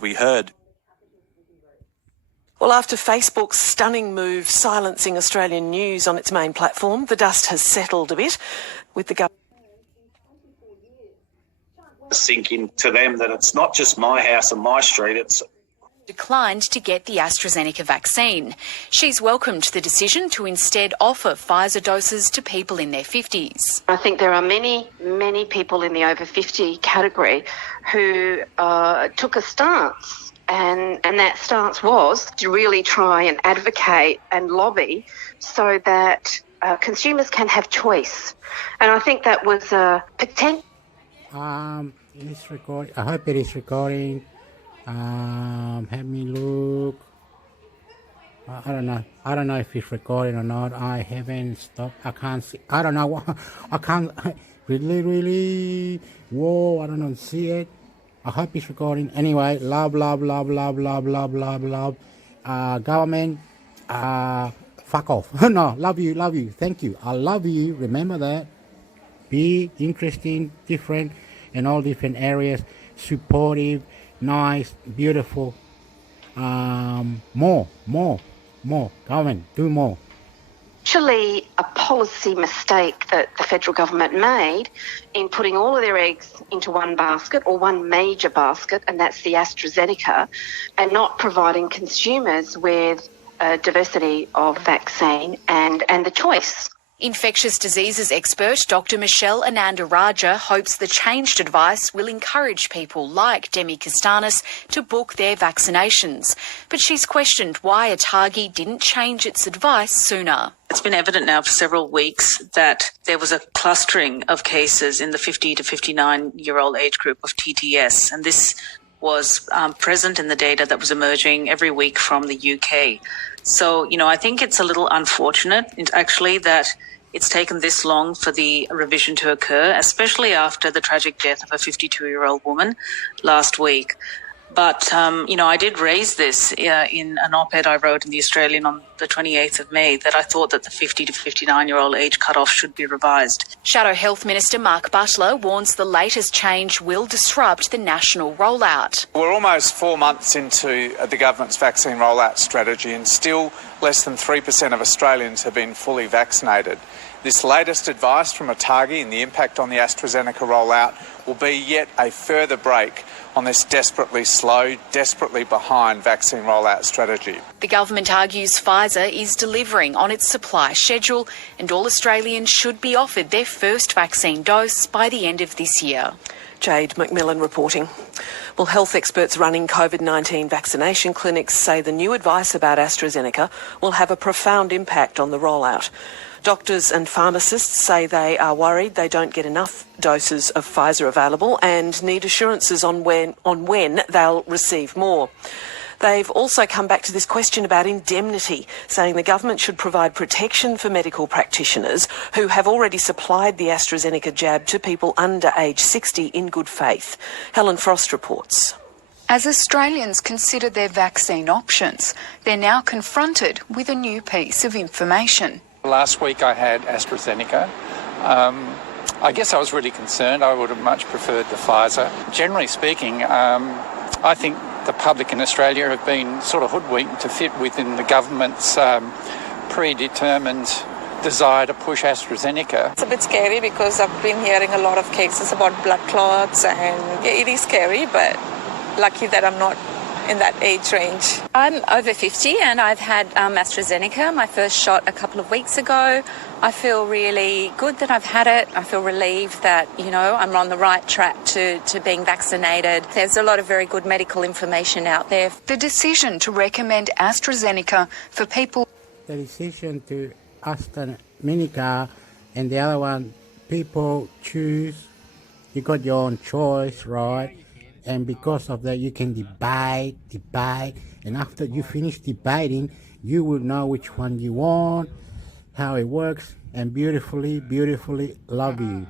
We heard. Well, after Facebook's stunning move silencing Australian news on its main platform, the dust has settled a bit with the government. Sink into them that it's not just my house and my street, it's declined to get the AstraZeneca vaccine. She's welcomed the decision to instead offer Pfizer doses to people in their 50s. I think there are many people in the over 50 category who took a stance, and that stance was to really try and advocate and lobby so that consumers can have choice. And I think that was a potential. It's recording. I hope it is recording. Have me look. I don't know if it's recording or not. I haven't stopped. I can't see. I don't know. I can't really. Whoa! I don't know. See it. I hope it's recording. Anyway, love. Government. Fuck off. No, love you. Thank you. I love you. Remember that. Be interesting, different, in all different areas. Supportive, nice, beautiful. More. Government, do more. Actually, a policy mistake that the federal government made in putting all of their eggs into one basket, or one major basket, and that's the AstraZeneca, and not providing consumers with a diversity of vaccine and the choice. Infectious diseases expert Dr. Michelle Ananda-Raja hopes the changed advice will encourage people like Demi Castanis to book their vaccinations. But she's questioned why AU3cl didn't change its advice sooner. It's been evident now for several weeks that there was a clustering of cases in the 50 to 59-year-old age group of TTS, and this was present in the data that was emerging every week from the UK. So, I think it's a little unfortunate, actually, that it's taken this long for the revision to occur, especially after the tragic death of a 52-year-old woman last week. But, I did raise this in an op-ed I wrote in The Australian on the 28th of May, that I thought that the 50 to 59-year-old age cutoff should be revised. Shadow Health Minister Mark Butler warns the latest change will disrupt the national rollout. We're almost 4 months into the government's vaccine rollout strategy, and still less than 3% of Australians have been fully vaccinated. This latest advice from AU3cl and the impact on the AstraZeneca rollout will be yet a further break on this desperately slow, desperately behind vaccine rollout strategy. The government argues Pfizer is delivering on its supply schedule, and all Australians should be offered their first vaccine dose by the end of this year. Jade McMillan reporting. Well, health experts running COVID-19 vaccination clinics say the new advice about AstraZeneca will have a profound impact on the rollout. Doctors and pharmacists say they are worried they don't get enough doses of Pfizer available and need assurances on when they'll receive more. They've also come back to this question about indemnity, saying the government should provide protection for medical practitioners who have already supplied the AstraZeneca jab to people under age 60 in good faith. Helen Frost reports. As Australians consider their vaccine options, they're now confronted with a new piece of information. Last week I had AstraZeneca. I guess I was really concerned. I would have much preferred the Pfizer. Generally speaking, I think the public in Australia have been sort of hoodwinked to fit within the government's predetermined desire to push AstraZeneca. It's a bit scary because I've been hearing a lot of cases about blood clots, and it is scary, but lucky that I'm not in that age range. I'm over 50 and I've had AstraZeneca, my first shot a couple of weeks ago. I feel really good that I've had it. I feel relieved that, I'm on the right track to being vaccinated. There's a lot of very good medical information out there. The decision to recommend AstraZeneca for people... The decision to AstraZeneca and the other one, people choose. You got your own choice, right? And because of that, you can debate, and after you finish debating, you will know which one you want, how it works, and beautifully love you.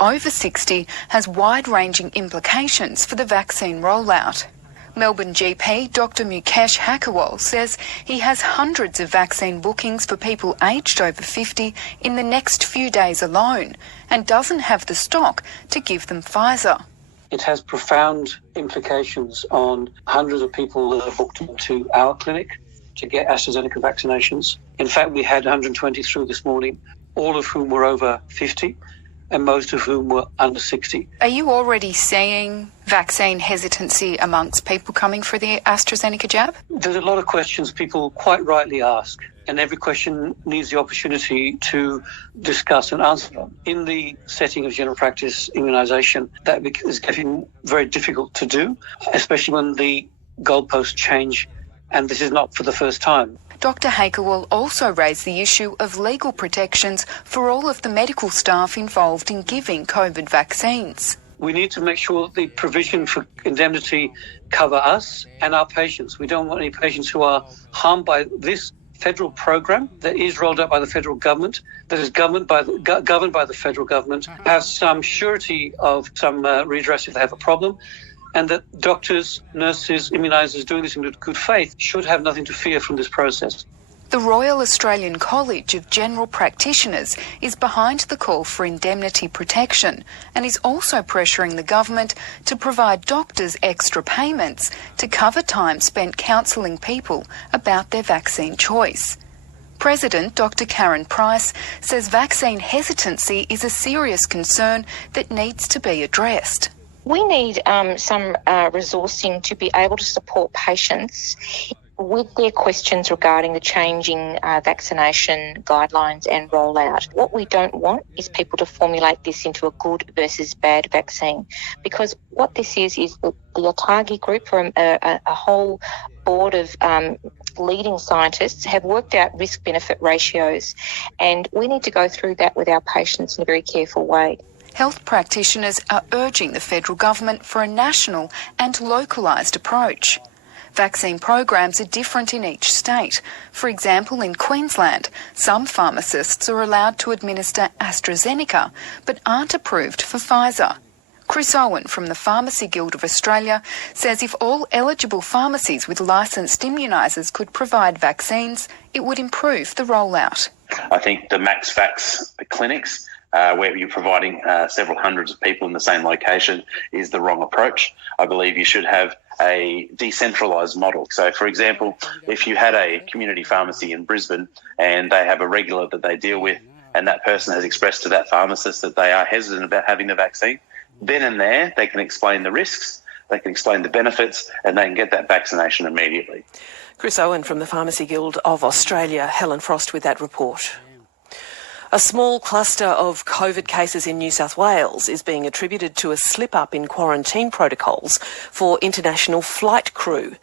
Over 60 has wide-ranging implications for the vaccine rollout. Melbourne GP Dr Mukesh Hakawal says he has hundreds of vaccine bookings for people aged over 50 in the next few days alone, and doesn't have the stock to give them Pfizer. It has profound implications on hundreds of people that are booked into our clinic to get AstraZeneca vaccinations. In fact, we had 120 through this morning, all of whom were over 50 and most of whom were under 60. Are you already seeing vaccine hesitancy amongst people coming for the AstraZeneca jab? There's a lot of questions people quite rightly ask, and every question needs the opportunity to discuss and answer them. In the setting of general practice immunisation, that is getting very difficult to do, especially when the goalposts change, and this is not for the first time. Dr Haker will also raise the issue of legal protections for all of the medical staff involved in giving COVID vaccines. We need to make sure that the provision for indemnity cover us and our patients. We don't want any patients who are harmed by this federal program that is rolled out by the federal government, that is governed by the federal government, have some surety of some redress if they have a problem, and that doctors, nurses, immunisers doing this in good faith should have nothing to fear from this process. The Royal Australian College of General Practitioners is behind the call for indemnity protection and is also pressuring the government to provide doctors extra payments to cover time spent counselling people about their vaccine choice. President Dr Karen Price says vaccine hesitancy is a serious concern that needs to be addressed. We need some resourcing to be able to support patients with their questions regarding the changing vaccination guidelines and rollout. What we don't want is people to formulate this into a good versus bad vaccine, because what this is the au3cl group from a whole board of leading scientists have worked out risk-benefit ratios, and we need to go through that with our patients in a very careful way. Health practitioners are urging the federal government for a national and localised approach. Vaccine programs are different in each state. For example, in Queensland, some pharmacists are allowed to administer AstraZeneca but aren't approved for Pfizer. Chris Owen from the Pharmacy Guild of Australia says if all eligible pharmacies with licensed immunisers could provide vaccines, it would improve the rollout. I think the MaxVax clinics, where you're providing several hundreds of people in the same location, is the wrong approach. I believe you should have a decentralised model. So, for example, if you had a community pharmacy in Brisbane and they have a regular that they deal with and that person has expressed to that pharmacist that they are hesitant about having the vaccine, then and there they can explain the risks, they can explain the benefits, and they can get that vaccination immediately. Chris Owen from the Pharmacy Guild of Australia. Helen Frost with that report. A small cluster of COVID cases in New South Wales is being attributed to a slip-up in quarantine protocols for international flight crew.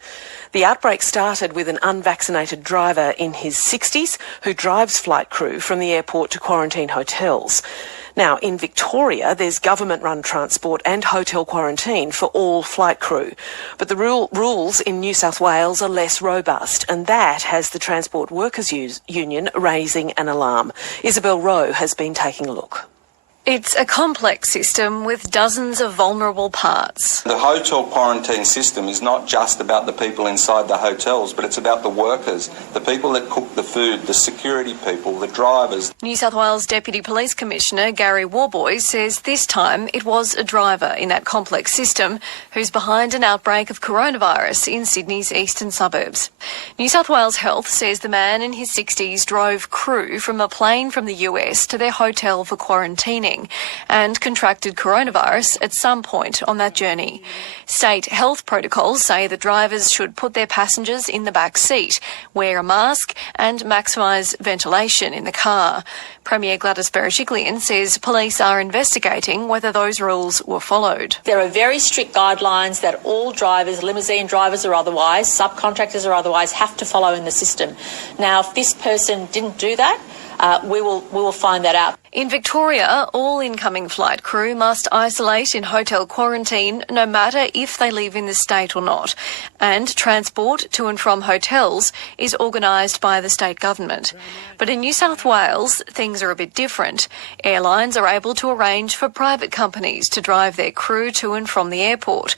The outbreak started with an unvaccinated driver in his 60s who drives flight crew from the airport to quarantine hotels. Now, in Victoria, there's government-run transport and hotel quarantine for all flight crew. But the rules in New South Wales are less robust, and that has the Transport Workers Union raising an alarm. Isabel Rowe has been taking a look. It's a complex system with dozens of vulnerable parts. The hotel quarantine system is not just about the people inside the hotels, but it's about the workers, the people that cook the food, the security people, the drivers. New South Wales Deputy Police Commissioner Gary Warboy says this time it was a driver in that complex system who's behind an outbreak of coronavirus in Sydney's eastern suburbs. New South Wales Health says the man in his 60s drove crew from a plane from the US to their hotel for quarantining and contracted coronavirus at some point on that journey. State health protocols say that drivers should put their passengers in the back seat, wear a mask and maximise ventilation in the car. Premier Gladys Berejiklian says police are investigating whether those rules were followed. There are very strict guidelines that all drivers, limousine drivers or otherwise, subcontractors or otherwise, have to follow in the system. Now, if this person didn't do that, we will find that out. In Victoria, all incoming flight crew must isolate in hotel quarantine no matter if they live in the state or not. And transport to and from hotels is organised by the state government. But in New South Wales, things are a bit different. Airlines are able to arrange for private companies to drive their crew to and from the airport.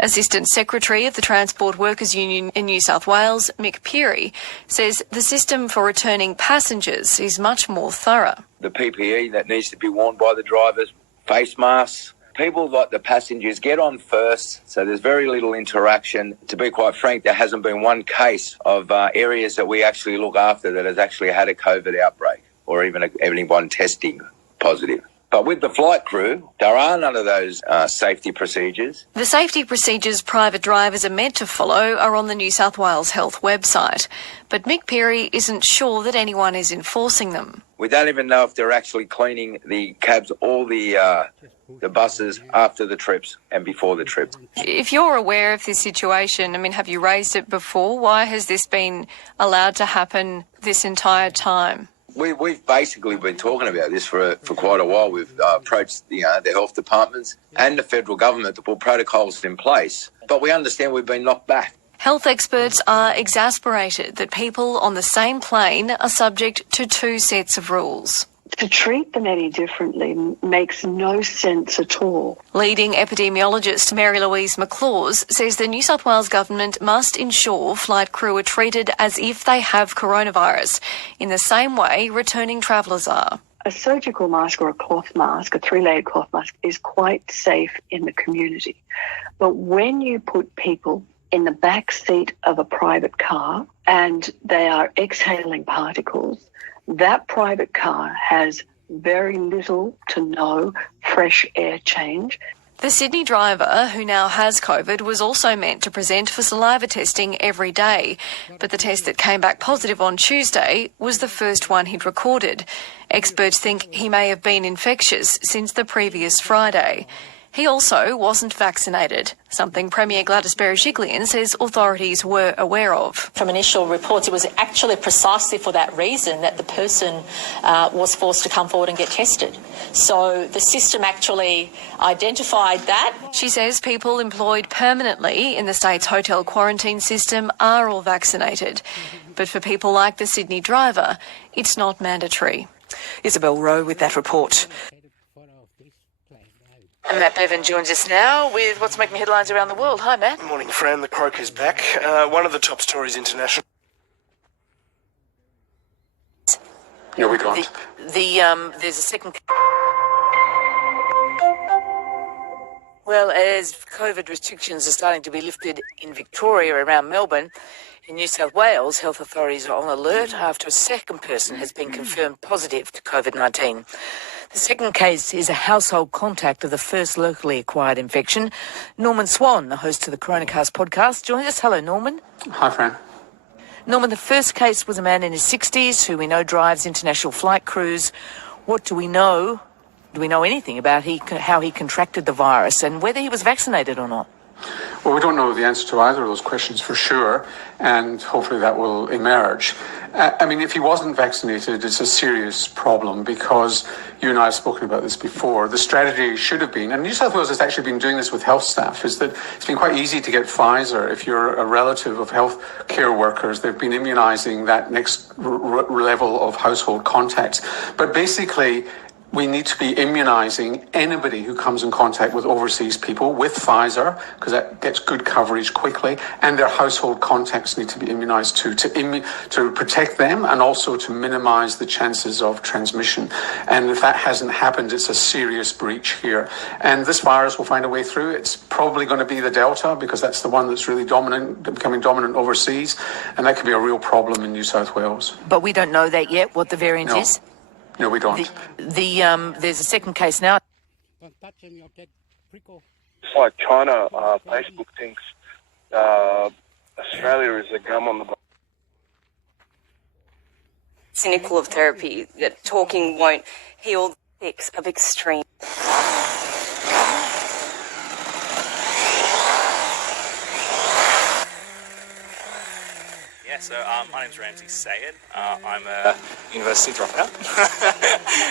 Assistant Secretary of the Transport Workers Union in New South Wales, Mick Peary, says the system for returning passengers is much more thorough. The PPE that needs to be worn by the drivers, face masks, People like the passengers get on first, so there's very little interaction. To be quite frank, there hasn't been one case of areas that we actually look after that has actually had a COVID outbreak or even anyone testing positive. But with the flight crew, there are none of those safety procedures. The safety procedures private drivers are meant to follow are on the New South Wales Health website. But Mick Peary isn't sure that anyone is enforcing them. We don't even know if they're actually cleaning the cabs or the buses after the trips and before the trip. If you're aware of this situation, I mean, have you raised it before? Why has this been allowed to happen this entire time? We've basically been talking about this for quite a while. We've approached the health departments and the federal government to put protocols in place. But we understand we've been knocked back. Health experts are exasperated that people on the same plane are subject to two sets of rules. To treat them any differently makes no sense at all. Leading epidemiologist Mary Louise McLaws says the New South Wales government must ensure flight crew are treated as if they have coronavirus, in the same way returning travellers are. A surgical mask or a cloth mask, a 3-layered cloth mask, is quite safe in the community. But when you put people in the back seat of a private car and they are exhaling particles, that private car has very little to no fresh air change. The Sydney driver, who now has COVID, was also meant to present for saliva testing every day, but the test that came back positive on Tuesday was the first one he'd recorded. Experts think he may have been infectious since the previous Friday. He also wasn't vaccinated, something Premier Gladys Berejiklian says authorities were aware of. From initial reports, it was actually precisely for that reason that the person was forced to come forward and get tested. So the system actually identified that. She says people employed permanently in the state's hotel quarantine system are all vaccinated. But for people like the Sydney driver, it's not mandatory. Isabel Rowe with that report. And Matt Bevan joins us now with what's making headlines around the world. Hi, Matt. Good morning, Fran. The croaker's back. One of the top stories international. No, we don't. There's a second. Well, as COVID restrictions are starting to be lifted in Victoria around Melbourne, in New South Wales, health authorities are on alert after a second person has been confirmed positive to COVID-19. The second case is a household contact of the first locally acquired infection. Norman Swan, the host of the Coronacast podcast, joins us. Hello, Norman. Hi, Fran. Norman, the first case was a man in his 60s who we know drives international flight crews. What do we know? Do we know anything about how he contracted the virus and whether he was vaccinated or not? Well, we don't know the answer to either of those questions for sure, and hopefully that will emerge. I mean, if he wasn't vaccinated, it's a serious problem because you and I have spoken about this before. The strategy should have been, and New South Wales has actually been doing this with health staff, is that it's been quite easy to get Pfizer if you're a relative of health care workers. They've been immunising that next level of household contacts. But basically, we need to be immunising anybody who comes in contact with overseas people with Pfizer, because that gets good coverage quickly, and their household contacts need to be immunised too, to protect them and also to minimise the chances of transmission. And if that hasn't happened, it's a serious breach here. And this virus will find a way through. It's probably going to be the Delta, because that's the one that's really dominant, becoming dominant overseas, and that could be a real problem in New South Wales. But we don't know that yet, what the variant is? No, we don't. There's a second case now. It's like China, Facebook thinks Australia is a gum on the bone. Cynical of therapy, that talking won't heal the effects of extreme. So my name's Ramsey Sayed. I'm a university dropout.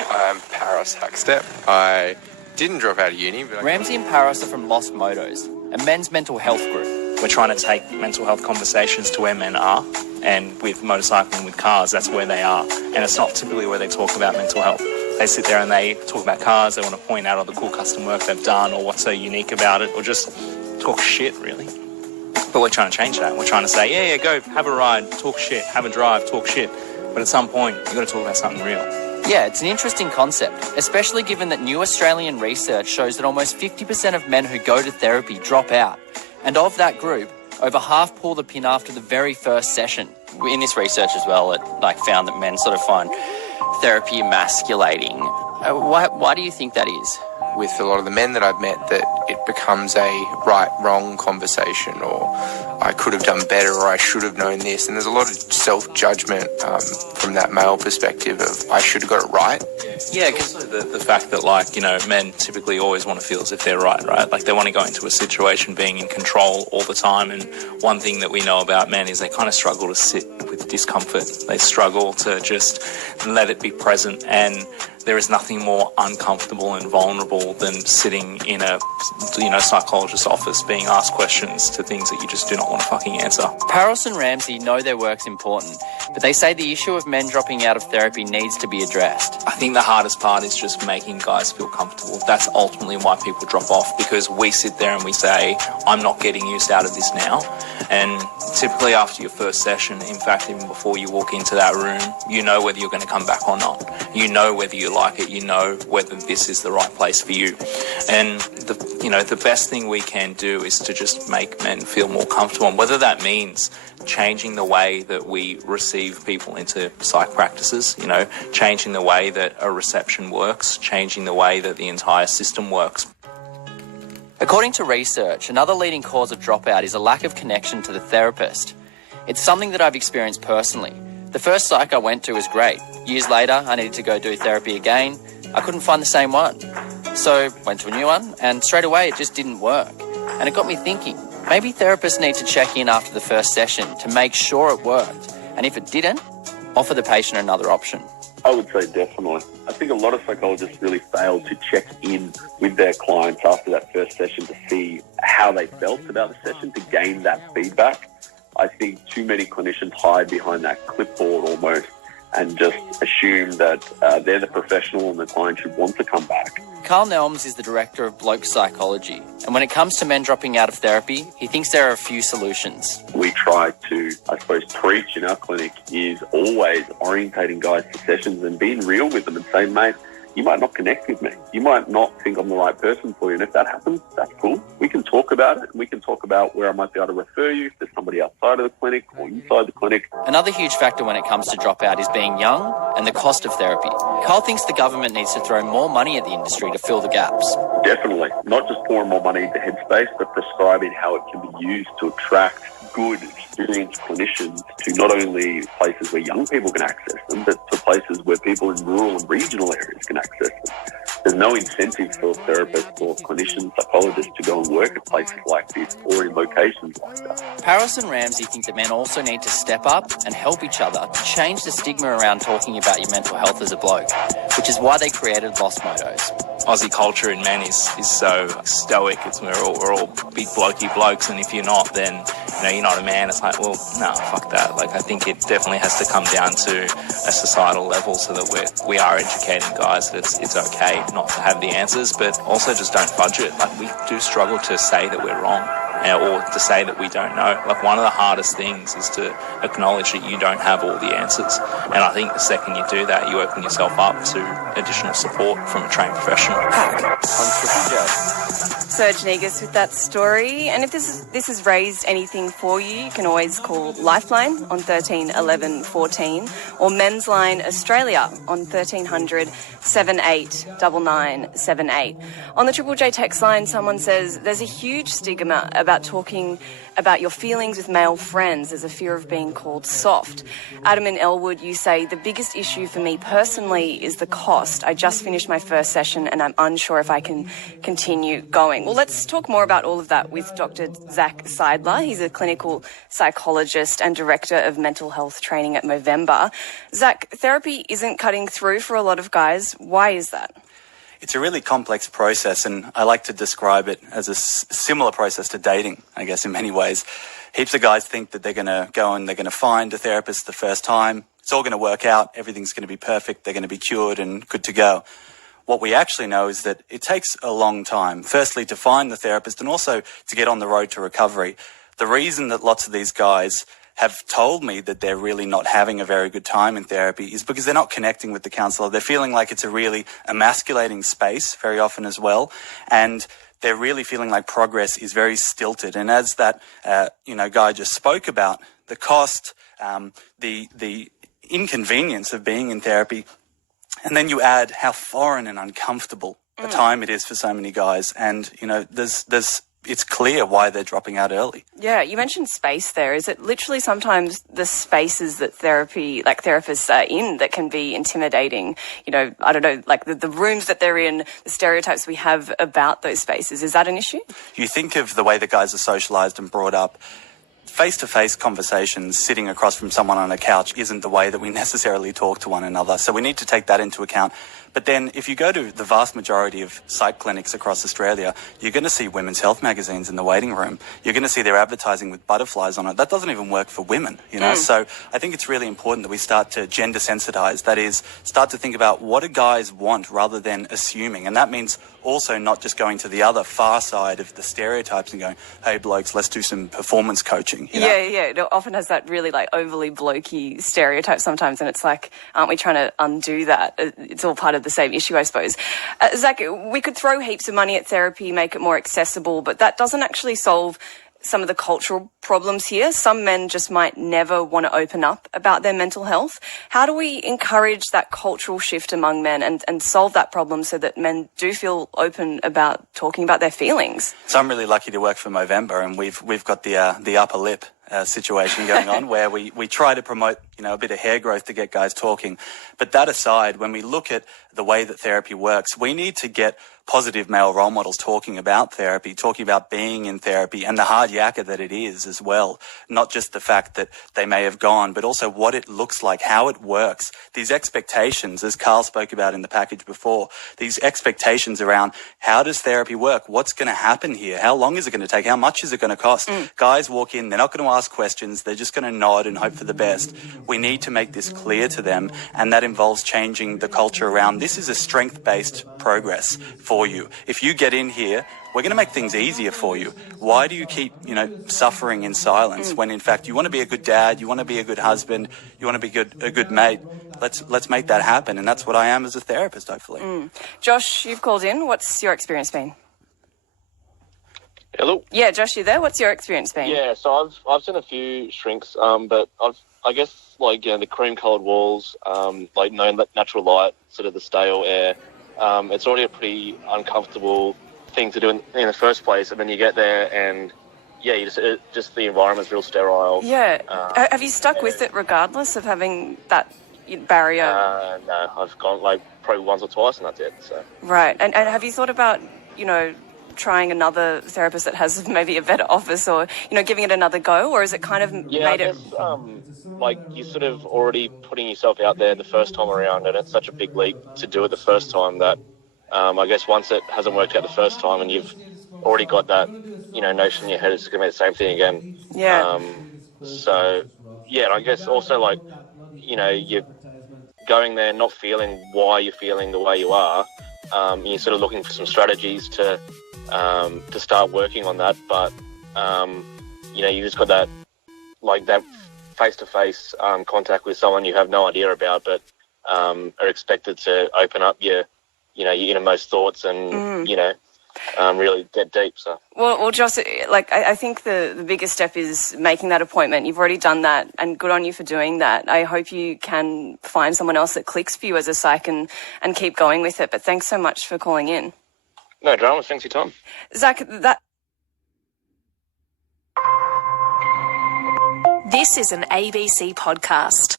I'm Paris Hackstep. I didn't drop out of uni, but Ramsey and Paris are from Lost Motos, a men's mental health group. We're trying to take mental health conversations to where men are, and with motorcycling, with cars, that's where they are. And it's not typically where they talk about mental health. They sit there and they talk about cars, they want to point out all the cool custom work they've done or what's so unique about it, or just talk shit, really. But we're trying to change that. We're trying to say, yeah, go, have a ride, talk shit, have a drive, talk shit. But at some point, you've got to talk about something real. Yeah, it's an interesting concept, especially given that new Australian research shows that almost 50% of men who go to therapy drop out. And of that group, over half pull the pin after the very first session. In this research as well, it found that men sort of find therapy emasculating. Why do you think that is? With a lot of the men that I've met, that it becomes a right-wrong conversation, or I could have done better, or I should have known this. And there's a lot of self-judgment from that male perspective of I should have got it right. Yeah, because the fact that, men typically always want to feel as if they're right? Like, they want to go into a situation being in control all the time. And one thing that we know about men is they kind of struggle to sit with discomfort. They struggle to just let it be present. And there is nothing more uncomfortable and vulnerable than sitting in a, psychologist's office being asked questions to things that you just do not want to fucking answer. Paros and Ramsey know their work's important, but they say the issue of men dropping out of therapy needs to be addressed. I think the hardest part is just making guys feel comfortable. That's ultimately why people drop off, because we sit there and we say, I'm not getting used out of this now. And typically after your first session, in fact, even before you walk into that room, you know whether you're going to come back or not. You know whether you like it, you know whether this is the right place for you. And the best thing we can do is to just make men feel more comfortable, and whether that means changing the way that we receive people into psych practices, changing the way that a reception works, changing the way that the entire system works. According to research, another leading cause of dropout is a lack of connection to the therapist. It's something that I've experienced personally. The first psych I went to was great. Years later, I needed to go do therapy again. I couldn't find the same one. So went to a new one, and straight away it just didn't work. And it got me thinking, maybe therapists need to check in after the first session to make sure it worked. And if it didn't, offer the patient another option. I would say definitely. I think a lot of psychologists really fail to check in with their clients after that first session to see how they felt about the session, to gain that feedback. I think too many clinicians hide behind that clipboard almost and just assume that they're the professional and the client should want to come back. Carl Nelms is the director of Bloke Psychology, and when it comes to men dropping out of therapy, he thinks there are a few solutions. We try to, preach in our clinic is always orientating guys to sessions and being real with them and saying, mate, you might not connect with me. You might not think I'm the right person for you. And if that happens, that's cool. We can talk about it. We can talk about where I might be able to refer you if there's somebody outside of the clinic or inside the clinic. Another huge factor when it comes to dropout is being young and the cost of therapy. Carl thinks the government needs to throw more money at the industry to fill the gaps. Definitely. Not just pouring more money into headspace, but prescribing how it can be used to attract good, experienced clinicians to not only places where young people can access them, but to places where people in rural and regional areas can access them. There's no incentive for therapists or clinicians, psychologists to go and work at places like this or in locations like that. Paris and Ramsey think that men also need to step up and help each other to change the stigma around talking about your mental health as a bloke, which is why they created Lost Motos. Aussie culture in men is so stoic. We're all big blokey blokes, and if you're not, then you're not a man. It's like, well, no, fuck that. I think it definitely has to come down to a societal level so that we are educating guys that it's okay not to have the answers, but also just don't fudge it. We do struggle to say that we're wrong. Or to say that we don't know. One of the hardest things is to acknowledge that you don't have all the answers. And I think the second you do that, you open yourself up to additional support from a trained professional. Serge Negus with that story. And if this has raised anything for you, you can always call Lifeline on 13 11 14 or Men's Line Australia on 1300 78 9978. On the Triple J text line, someone says there's a huge stigma about talking about your feelings with male friends. There's a fear of being called soft. Adam in Elwood, you say, the biggest issue for me personally is the cost. I just finished my first session and I'm unsure if I can continue going. Well, let's talk more about all of that with Dr. Zach Seidler. He's a clinical psychologist and director of mental health training at Movember. Zach, therapy isn't cutting through for a lot of guys. Why is that? It's a really complex process, and I like to describe it as a similar process to dating, I guess, in many ways. Heaps of guys think that they're going to go and they're going to find a therapist the first time. It's all going to work out. Everything's going to be perfect. They're going to be cured and good to go. What we actually know is that it takes a long time, firstly, to find the therapist and also to get on the road to recovery. The reason that lots of these guys have told me that they're really not having a very good time in therapy is because they're not connecting with the counsellor. They're feeling like it's a really emasculating space very often as well, and they're really feeling like progress is very stilted. And as that guy just spoke about, the cost, the inconvenience of being in therapy, and then you add how foreign and uncomfortable a time it is for so many guys, and it's clear why they're dropping out early. Yeah, you mentioned space there. Is it literally sometimes the spaces that therapists are in that can be intimidating? You know, I don't know, like the rooms that they're in, the stereotypes we have about those spaces. Is that an issue? You think of the way that guys are socialised and brought up. Face-to-face conversations, sitting across from someone on a couch, isn't the way that we necessarily talk to one another. So we need to take that into account. But then if you go to the vast majority of psych clinics across Australia, you're going to see women's health magazines in the waiting room. You're going to see their advertising with butterflies on it. That doesn't even work for women, you know. So I think it's really important that we start to gender sensitise. That is, start to think about what do guys want rather than assuming. And that means also not just going to the other far side of the stereotypes and going, hey, blokes, let's do some performance coaching. You know? Yeah. It often has that really like overly blokey stereotype sometimes, and it's like, aren't we trying to undo that? It's all part of the same issue, I suppose. Zach, we could throw heaps of money at therapy, make it more accessible, but that doesn't actually solve some of the cultural problems here. Some men just might never want to open up about their mental health. How do we encourage that cultural shift among men and solve that problem so that men do feel open about talking about their feelings? So I'm really lucky to work for Movember, and we've got the upper lip situation going on where we try to promote, a bit of hair growth to get guys talking. But that aside, when we look at the way that therapy works, we need to get positive male role models talking about therapy, talking about being in therapy and the hard yakka that it is as well. Not just the fact that they may have gone, but also what it looks like, how it works. These expectations, as Carl spoke about in the package before, these expectations around how does therapy work? What's going to happen here? How long is it going to take? How much is it going to cost? Guys walk in, they're not going to ask questions. They're just going to nod and hope for the best. We need to make this clear to them, and that involves changing the culture around this is a strength-based progress for you. If you get in here, we're going to make things easier for you. Why do you keep, suffering in silence when in fact you want to be a good dad, you want to be a good husband, you want to be a good mate? Let's make that happen, and that's what I am as a therapist, hopefully. Josh, you've called in. What's your experience been? Hello. Yeah, Josh, you there? What's your experience been? Yeah, so I've seen a few shrinks, but I guess the cream-coloured walls, no natural light, sort of the stale air. It's already a pretty uncomfortable thing to do in the first place, and then you get there and you just the environment's real sterile. Yeah. Have you stuck with it regardless of having that barrier? No, I've gone probably once or twice and that's it. So. Right. And have you thought about trying another therapist that has maybe a better office, or giving it another go, or is it kind of made it? You're sort of already putting yourself out there the first time around, and it's such a big leap to do it the first time that I guess once it hasn't worked out the first time and you've already got that notion in your head it's going to be the same thing again. Yeah. I guess also you're going there not feeling why you're feeling the way you are. You're sort of looking for some strategies to start working on that, but you just got that that face-to-face contact with someone you have no idea about, but are expected to open up your innermost thoughts and really get deep. So well, Joss, I think the biggest step is making that appointment. You've already done that, and good on you for doing that. I hope you can find someone else that clicks for you as a psych and keep going with it. But thanks so much for calling in. No drama. Thanks for your time, Zach. This is an ABC podcast.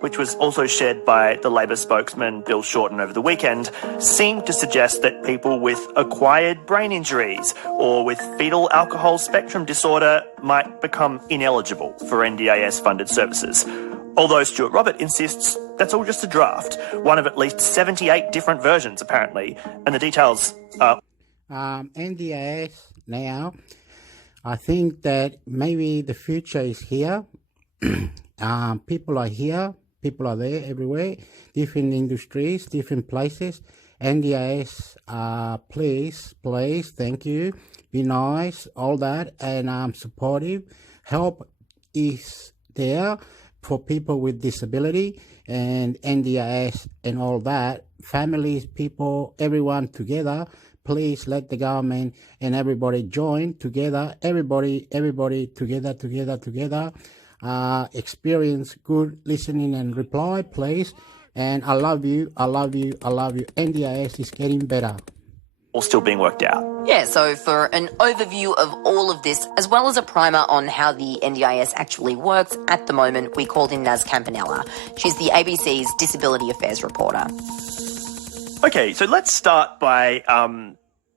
Which was also shared by the Labor spokesman Bill Shorten over the weekend, seemed to suggest that people with acquired brain injuries or with fetal alcohol spectrum disorder might become ineligible for NDIS-funded services. Although Stuart Robert insists that's all just a draft, one of at least 78 different versions, apparently, and the details are... NDIS now, I think that maybe the future is here. People are here, people are there everywhere, different industries, different places. NDIS, please, thank you, be nice, all that, and supportive, help is there for people with disability and NDIS and all that. Families, people, everyone together. Please let the government and everybody join together. Everybody together. Experience good listening and reply, please. And I love you. NDIS is getting better. All still being worked out. Yeah, so for an overview of all of this, as well as a primer on how the NDIS actually works at the moment, we called in Naz Campanella. She's the ABC's Disability Affairs reporter. Okay, so let's start by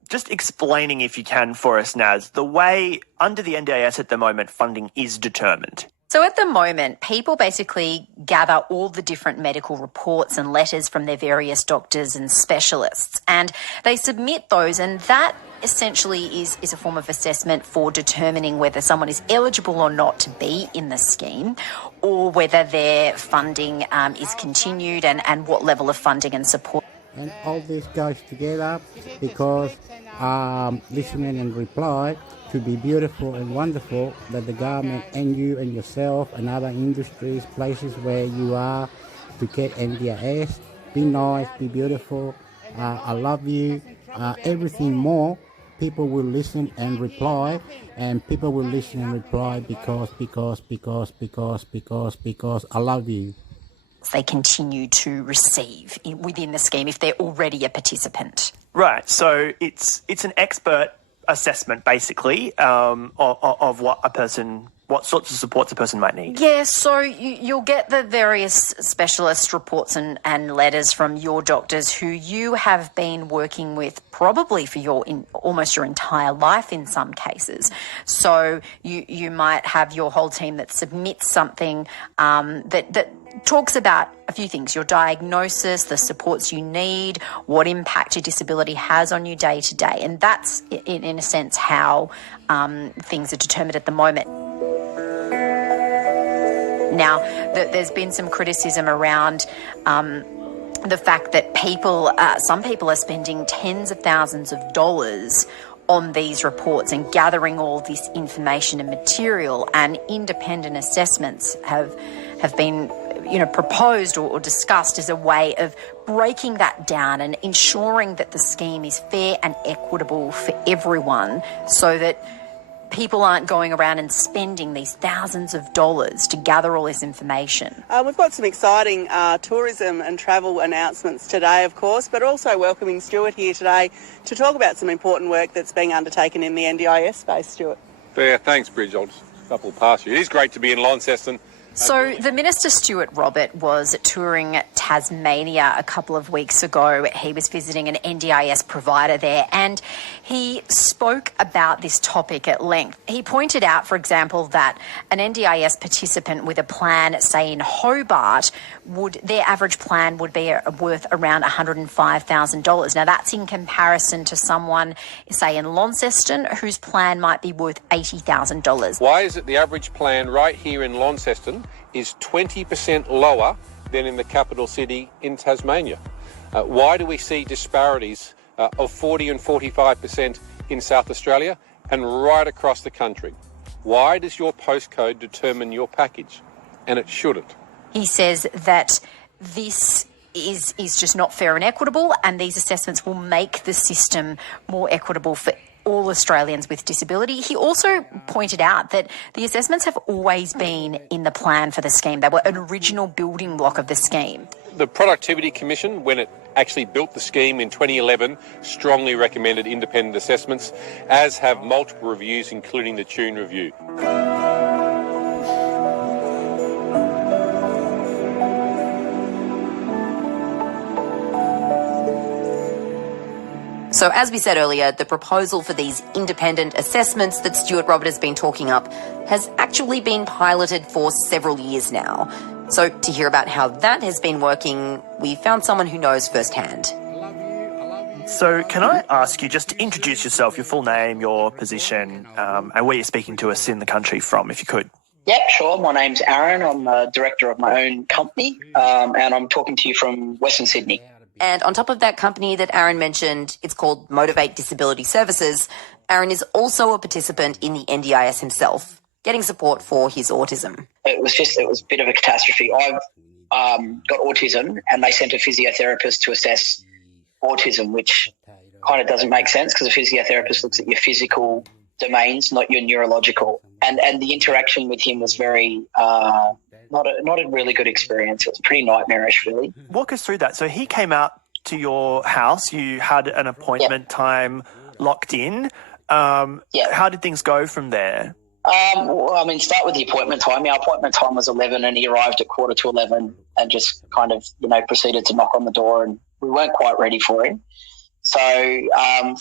just explaining, if you can, for us, Naz, the way under the NDIS at the moment funding is determined. So at the moment, people basically gather all the different medical reports and letters from their various doctors and specialists, and they submit those, and that essentially is a form of assessment for determining whether someone is eligible or not to be in the scheme, or whether their funding is continued and what level of funding and support. And all this goes together because listening and reply to be beautiful and wonderful, that the government and you and yourself and other industries, places where you are, to get NDIS. Be nice, be beautiful, I love you, everything more. People will listen and reply, and people will listen and reply because I love you. They continue to receive within the scheme if they're already a participant. Right, so it's an expert assessment, basically, of what sorts of supports a person might need. Yeah, so you'll get the various specialist reports and letters from your doctors who you have been working with probably for almost your entire life in some cases. So you might have your whole team that submits something that talks about a few things: your diagnosis, the supports you need, what impact your disability has on you day to day. And that's, in a sense, how things are determined at the moment. Now, there's been some criticism around the fact that some people are spending tens of thousands of dollars on these reports and gathering all this information and material, and independent assessments have been proposed or discussed as a way of breaking that down and ensuring that the scheme is fair and equitable for everyone, so that people aren't going around and spending these thousands of dollars to gather all this information. We've got some exciting tourism and travel announcements today, of course, but also welcoming Stuart here today to talk about some important work that's being undertaken in the NDIS space. Stuart. Yeah, thanks, Bridge. I'll just couple past you. It is great to be in Launceston. So the Minister, Stuart Robert, was touring Tasmania a couple of weeks ago. He was visiting an NDIS provider there, and he spoke about this topic at length. He pointed out, for example, that an NDIS participant with a plan, say in Hobart, their average plan would be worth around $105,000. Now, that's in comparison to someone, say, in Launceston, whose plan might be worth $80,000. Why is it the average plan right here in Launceston is 20% lower than in the capital city in Tasmania? Why do we see disparities of 40 and 45% in South Australia and right across the country? Why does your postcode determine your package? And it shouldn't. He says that this is just not fair and equitable, and these assessments will make the system more equitable for all Australians with disability. He also pointed out that the assessments have always been in the plan for the scheme. They were an original building block of the scheme. The Productivity Commission, when it actually built the scheme in 2011, strongly recommended independent assessments, as have multiple reviews, including the Tune Review. So as we said earlier, the proposal for these independent assessments that Stuart Robert has been talking up has actually been piloted for several years now. So to hear about how that has been working, we found someone who knows firsthand. So can I ask you just to introduce yourself, your full name, your position, and where you're speaking to us in the country from, if you could? Yep, sure. My name's Aaron. I'm the director of my own company, and I'm talking to you from Western Sydney. And on top of that company that Aaron mentioned, it's called Motivate Disability Services. Aaron is also a participant in the NDIS himself. getting support for his autism. It was a bit of a catastrophe. I've got autism, and they sent a physiotherapist to assess autism, which kind of doesn't make sense because a physiotherapist looks at your physical domains, not your neurological. And the interaction with him was very not a really good experience. It was pretty nightmarish, really. Walk us through that. So he came out to your house. You had an appointment time locked in. How did things go from there? Start with the appointment time. Our appointment time was 11 and he arrived at 11:15 and just kind of, proceeded to knock on the door, and we weren't quite ready for him. So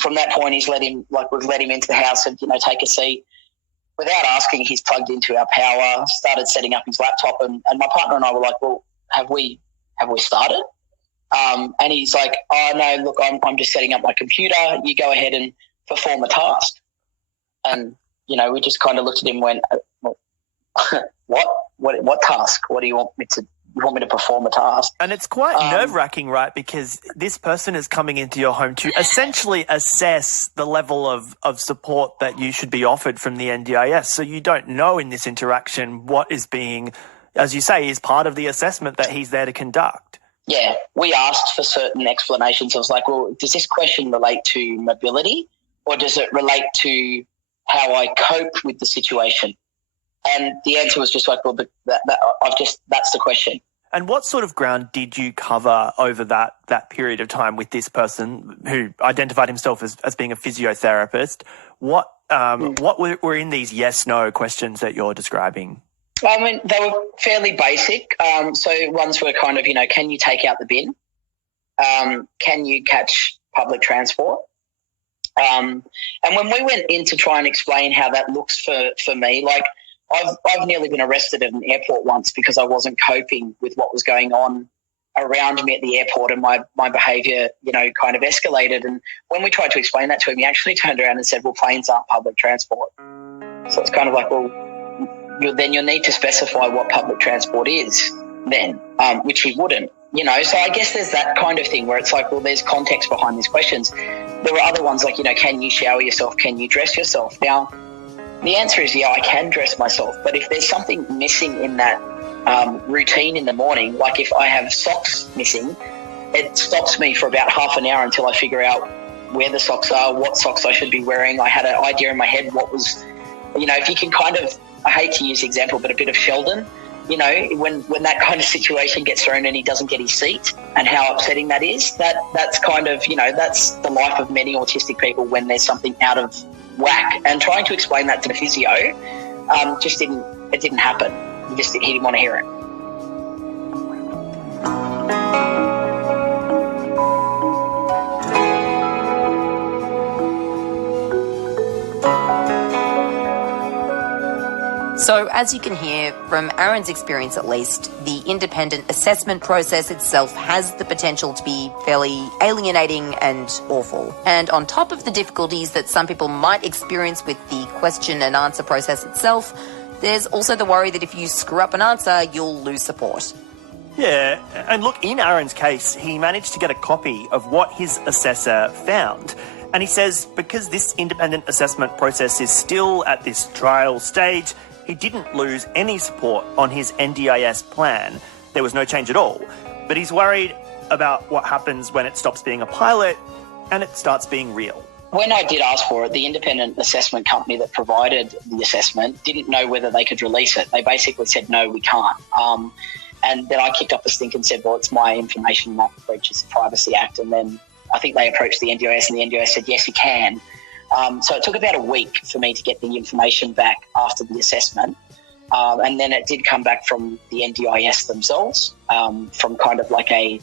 from that point, we've let him into the house and, take a seat. Without asking, he's plugged into our power, started setting up his laptop, and my partner and I were like, well, have we started? And he's like, oh, no, look, I'm just setting up my computer. You go ahead and perform a task. And, we just kind of looked at him and went, what task? What do you want me to perform a task? And it's quite nerve-wracking, right? Because this person is coming into your home to essentially assess the level of support that you should be offered from the NDIS. So you don't know in this interaction what is being, as you say, is part of the assessment that he's there to conduct. Yeah, we asked for certain explanations. I was like, well, does this question relate to mobility, or does it relate to how I cope with the situation? And the answer was just like, well, that's the question. And what sort of ground did you cover over that period of time with this person who identified himself as being a physiotherapist? What were in these yes/no questions that you're describing? They were fairly basic. So ones were kind of, can you take out the bin? Can you catch public transport? And when we went in to try and explain how that looks for me, like I've nearly been arrested at an airport once because I wasn't coping with what was going on around me at the airport, and my behaviour, kind of escalated. And when we tried to explain that to him, he actually turned around and said, well, planes aren't public transport. So it's kind of like, well, then you'll need to specify what public transport is then, which he wouldn't. So I guess there's that kind of thing where it's like, well, there's context behind these questions. There were other ones like, can you shower yourself? Can you dress yourself? Now, the answer is, I can dress myself. But if there's something missing in that routine in the morning, like if I have socks missing, it stops me for about half an hour until I figure out where the socks are, what socks I should be wearing. I had an idea in my head what was, if you can kind of, I hate to use the example, but a bit of Sheldon, when that kind of situation gets thrown and he doesn't get his seat and how upsetting that is, that's kind of, that's the life of many autistic people when there's something out of whack. And trying to explain that to the physio it didn't happen. He didn't want to hear it. So, as you can hear, from Aaron's experience at least, the independent assessment process itself has the potential to be fairly alienating and awful. And on top of the difficulties that some people might experience with the question and answer process itself, there's also the worry that if you screw up an answer, you'll lose support. Yeah, and look, in Aaron's case, he managed to get a copy of what his assessor found. And he says because this independent assessment process is still at this trial stage, he didn't lose any support on his NDIS plan. There was no change at all. But he's worried about what happens when it stops being a pilot and it starts being real. When I did ask for it, the independent assessment company that provided the assessment didn't know whether they could release it. They basically said, no, we can't. And then I kicked up a stink and said, well, it's my information that breaches the Privacy Act. And then I think they approached the NDIS and the NDIS said, yes, you can. So it took about a week for me to get the information back after the assessment. And then it did come back from the NDIS themselves, from kind of like a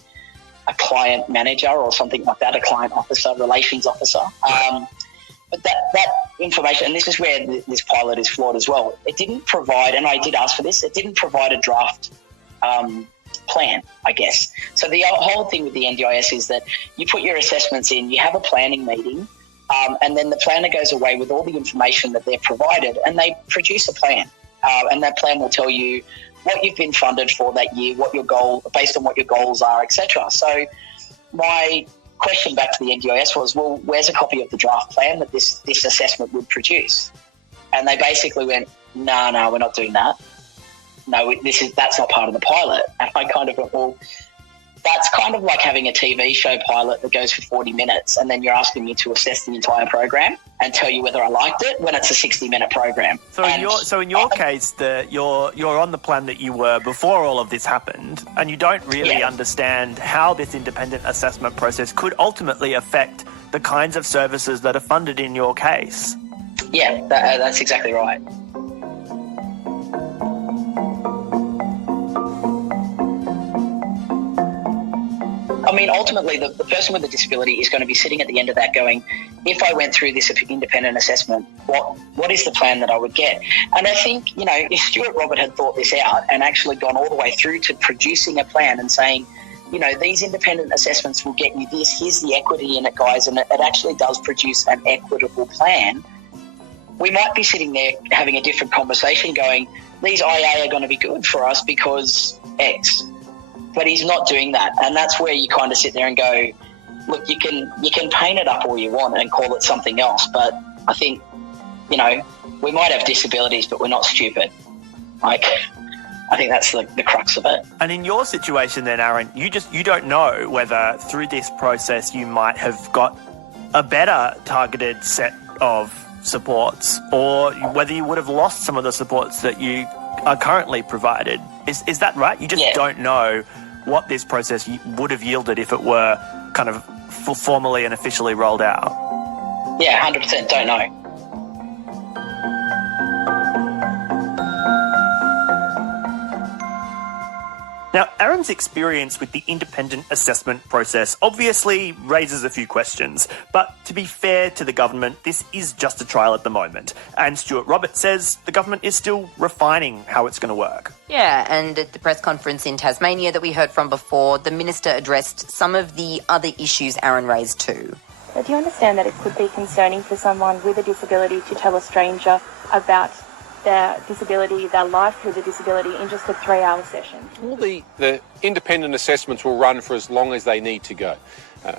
client manager or something like that, a client officer, relations officer. But that information, and this is where this pilot is flawed as well, it didn't provide, and I did ask for this, it didn't provide a draft plan, I guess. So the whole thing with the NDIS is that you put your assessments in, you have a planning meeting, and then the planner goes away with all the information that they've provided and they produce a plan. And that plan will tell you what you've been funded for that year, what your goal, based on what your goals are, etc. So my question back to the NDIS was, well, where's a copy of the draft plan that this assessment would produce? And they basically went, no, we're not doing that. No, that's not part of the pilot. And I kind of went, well, that's kind of like having a TV show pilot that goes for 40 minutes and then you're asking me to assess the entire program and tell you whether I liked it when it's a 60-minute program. So in your case, you're on the plan that you were before all of this happened, and you don't really understand how this independent assessment process could ultimately affect the kinds of services that are funded in your case. Yeah, that's exactly right. I mean, ultimately, the person with a disability is going to be sitting at the end of that going, if I went through this independent assessment, what is the plan that I would get? And I think, if Stuart Robert had thought this out and actually gone all the way through to producing a plan and saying, these independent assessments will get you this, here's the equity in it, guys, and it actually does produce an equitable plan, we might be sitting there having a different conversation going, these IA are going to be good for us because X. But he's not doing that, and that's where you kind of sit there and go, look, you can paint it up all you want and call it something else, but I think, we might have disabilities, but we're not stupid. I think that's the crux of it. And in your situation then, Aaron, you don't know whether through this process you might have got a better targeted set of supports or whether you would have lost some of the supports that you are currently provided. Is that right? You just don't know what this process would have yielded if it were kind of formally and officially rolled out? Yeah, 100% don't know. Now, Aaron's experience with the independent assessment process obviously raises a few questions, but to be fair to the government, this is just a trial at the moment, and Stuart Robert says the government is still refining how it's going to work. Yeah, and at the press conference in Tasmania that we heard from before, the Minister addressed some of the other issues Aaron raised too. Do you understand that it could be concerning for someone with a disability to tell a stranger about their disability, their life with a disability in just a 3-hour session? Well, the independent assessments will run for as long as they need to go.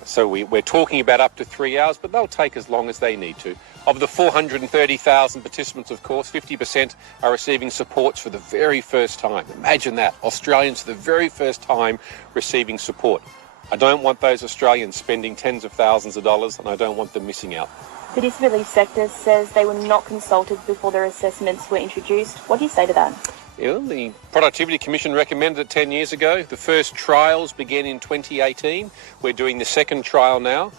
So we're talking about up to 3 hours, but they'll take as long as they need to. Of the 430,000 participants, of course, 50% are receiving supports for the very first time. Imagine that, Australians for the very first time receiving support. I don't want those Australians spending tens of thousands of dollars, and I don't want them missing out. The disability sector says they were not consulted before their assessments were introduced. What do you say to that? The Productivity Commission recommended it 10 years ago. The first trials began in 2018. We're doing the second trial now.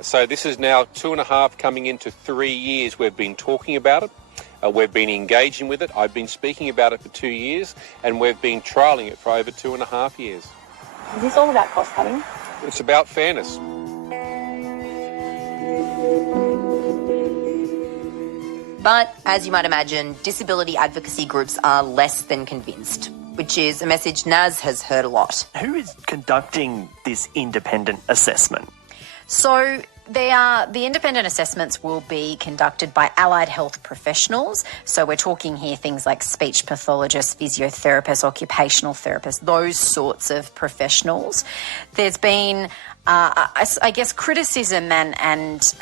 So this is now 2.5 coming into 3 years. We've been talking about it. We've been engaging with it. I've been speaking about it for 2 years, and we've been trialling it for over 2.5 years. Is this all about cost cutting? It's about fairness. But, as you might imagine, disability advocacy groups are less than convinced, which is a message Naz has heard a lot. Who is conducting this independent assessment? So the independent assessments will be conducted by allied health professionals. So we're talking here things like speech pathologists, physiotherapists, occupational therapists, those sorts of professionals. There's been, I guess, criticism and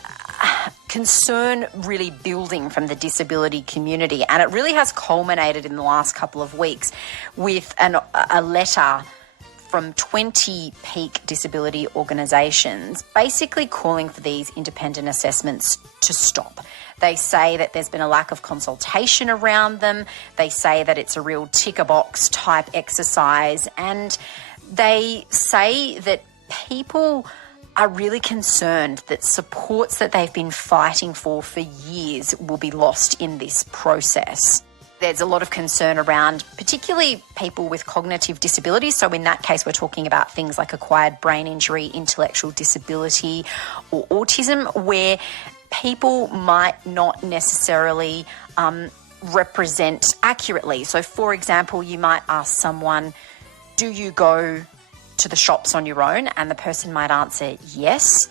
concern really building from the disability community, and it really has culminated in the last couple of weeks with a letter from 20 peak disability organisations basically calling for these independent assessments to stop. They say that there's been a lack of consultation around them. They say that it's a real tick-a-box type exercise, and they say that people are really concerned that supports that they've been fighting for years will be lost in this process. There's a lot of concern around particularly people with cognitive disabilities. So in that case, we're talking about things like acquired brain injury, intellectual disability, or autism, where people might not necessarily represent accurately. So, for example, you might ask someone, do you go to the shops on your own? And the person might answer yes,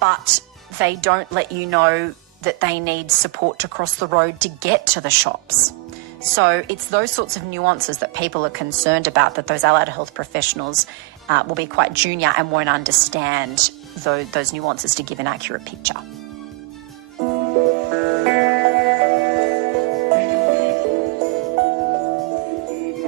but they don't let you know that they need support to cross the road to get to the shops. So it's those sorts of nuances that people are concerned about, that those allied health professionals will be quite junior and won't understand those nuances to give an accurate picture.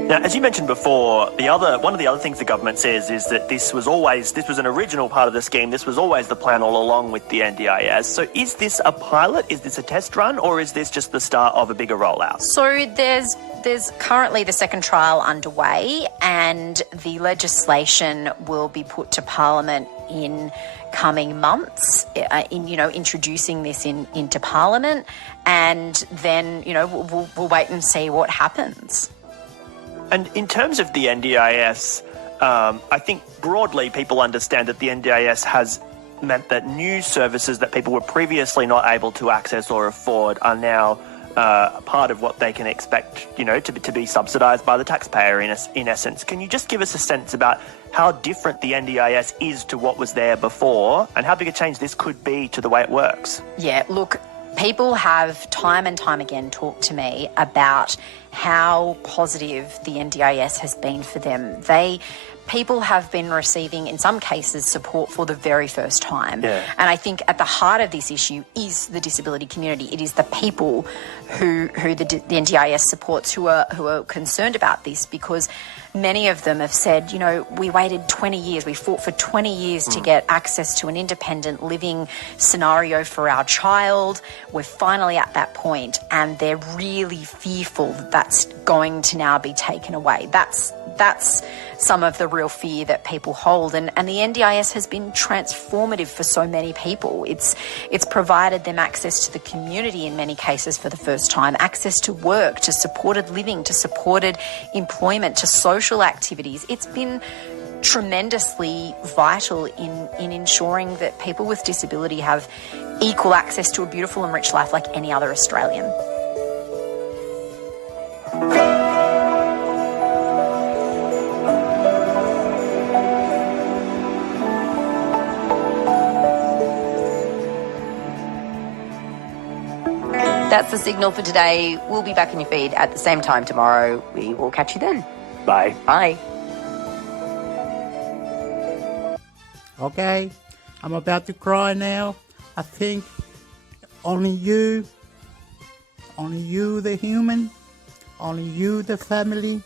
Now, as you mentioned before, one of the other things the government says is that this was an original part of the scheme. This was always the plan all along with the NDIS. So is this a pilot? Is this a test run? Or is this just the start of a bigger rollout? So there's currently the second trial underway, and the legislation will be put to Parliament in coming months, introducing this into Parliament, and then, we'll wait and see what happens. And in terms of the NDIS, I think broadly people understand that the NDIS has meant that new services that people were previously not able to access or afford are now part of what they can expect, to be subsidised by the taxpayer in essence. Can you just give us a sense about how different the NDIS is to what was there before, and how big a change this could be to the way it works? Yeah, look, people have time and time again talked to me about how positive the NDIS has been for them. People have been receiving, in some cases, support for the very first time. Yeah. And I think at the heart of this issue is the disability community. It is the people who the NDIS supports who are concerned about this, because many of them have said, we waited 20 years, we fought for 20 years to get access to an independent living scenario for our child. We're finally at that point, and they're really fearful that that's going to now be taken away. That's some of the real fear that people hold, and the NDIS has been transformative for so many people. It's provided them access to the community in many cases for the first time, access to work, to supported living, to supported employment, to social activities. It's been tremendously vital in ensuring that people with disability have equal access to a beautiful and rich life like any other Australian. That's the signal for today. We'll be back in your feed at the same time tomorrow. We will catch you then. Bye. Bye. Okay, I'm about to cry now. I think only you the human, only you the family,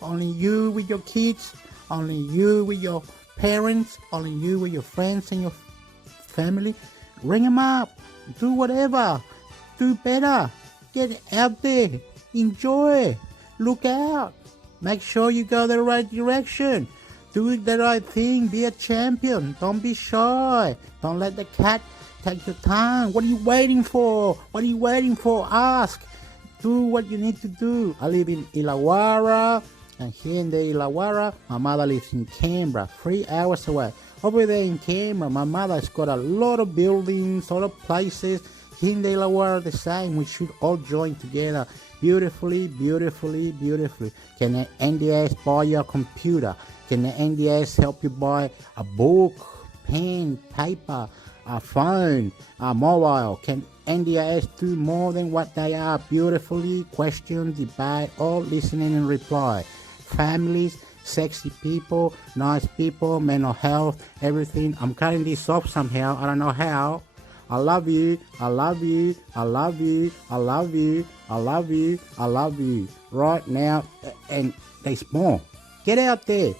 only you with your kids, only you with your parents, only you with your friends and your family. Ring them up, do whatever, do better, get out there, enjoy, look out, make sure you go the right direction. Do the right thing, be a champion, don't be shy, don't let the cat take your time. What are you waiting for? What are you waiting for? Ask, do what you need to do. I live in Illawarra, and here in the Illawarra, my mother lives in Canberra, 3 hours away. Over there in Canberra, my mother's got a lot of buildings, a lot of places. Here in the Illawarra, the same. We should all join together. Beautifully, beautifully, beautifully. Can the NDS buy your computer? Can the NDS help you buy a book, pen, paper, a phone, a mobile? Can NDIS do more than what they are? Beautifully, question, debate, all listening and reply. Families, sexy people, nice people, mental health, everything. I'm cutting this off somehow. I don't know how. I love you, I love you, I love you, I love you, I love you, I love you. Right now, and there's more. Get out there.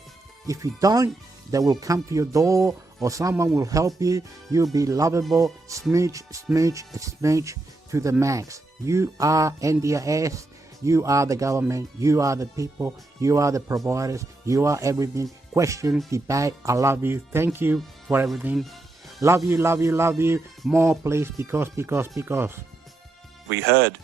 If you don't, they will come to your door, or someone will help you. You'll be lovable. Smooch, smooch, smooch to the max. You are NDIS. You are the government. You are the people. You are the providers. You are everything. Question, debate. I love you. Thank you for everything. Love you, love you, love you. More, please, because. We heard